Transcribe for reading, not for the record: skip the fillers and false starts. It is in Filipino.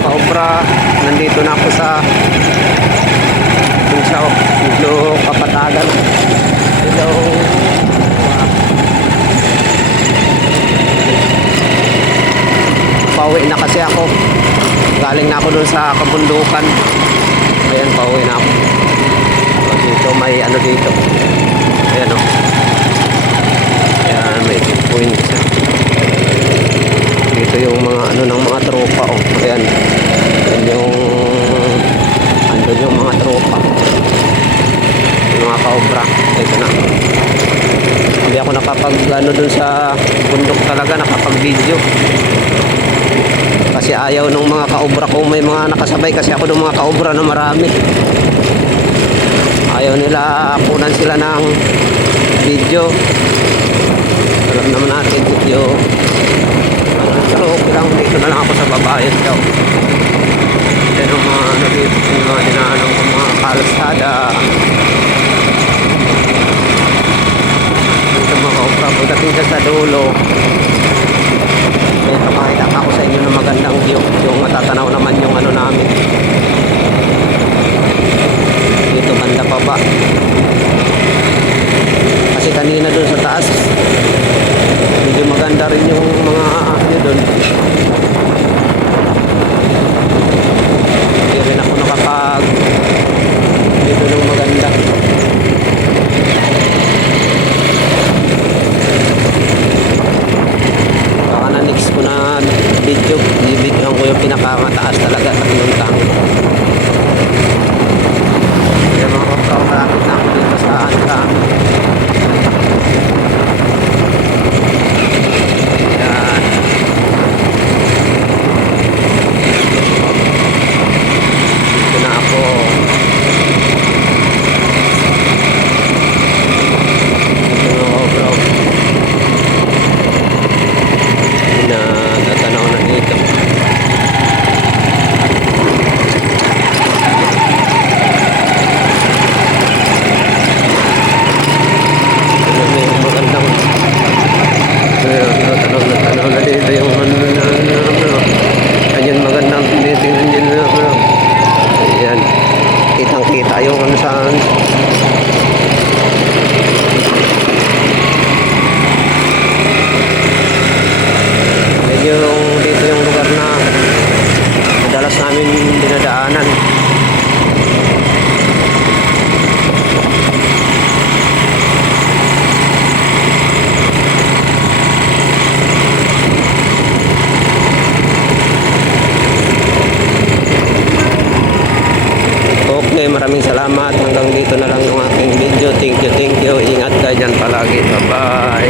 kaobra, nandito na ako sa medyo kapatagan. Hello. Pauwi na kasi ako. Galing na ako dun sa kabundukan. Ayan, pauwi na ako. Dito may ano dito. Ayan o. Ayan, may point. Dito yung mga ano ng mga tropa o. Ayan. Ayan yung andun yung mga tropa. Yung mga kaobra. Ito na. Hindi ako nakapag ano dun sa bundok talaga, nakapag video. Kasi ayaw ng mga kaobra kung may mga nakasabay, kasi ako ng mga kaobra na marami. Ayaw nila kunan sila ng video. Alam naman natin video. Pero okay lang, dito na lang ako sa babayad daw. Yan ang mga ano dito, yung mga dinaanan ko, mga kalsada. Dito mga kaobra, pagdating sa dulo, may pakita ako sa inyo ng magandang view. Yung matatanaw naman yung ano namin. Dito banda pa ba. Kasi kanina dun sa taas, medyo maganda rin yung mga ano dun. Hindi rin ako nakapag dito nung maganda. Baka na next ko na video, i-videoan ko yung pinakamataas talaga sa pinuntang. Kaya mga kapatid, malapit na ako dito sa Anka. Yan. Dito na ako. Dito na ako, bro. Natanaw na dito. Magandang natanaw na dito yung ayan, magandang tinitingnan nyo. Ayan, kitang kita yung ano saan. Dito yung lugar na madalas namin dinadaanan. Okay, maraming salamat. Hanggang dito na lang yung aking video. Thank you. Ingat kayo dyan palagi. Bye bye.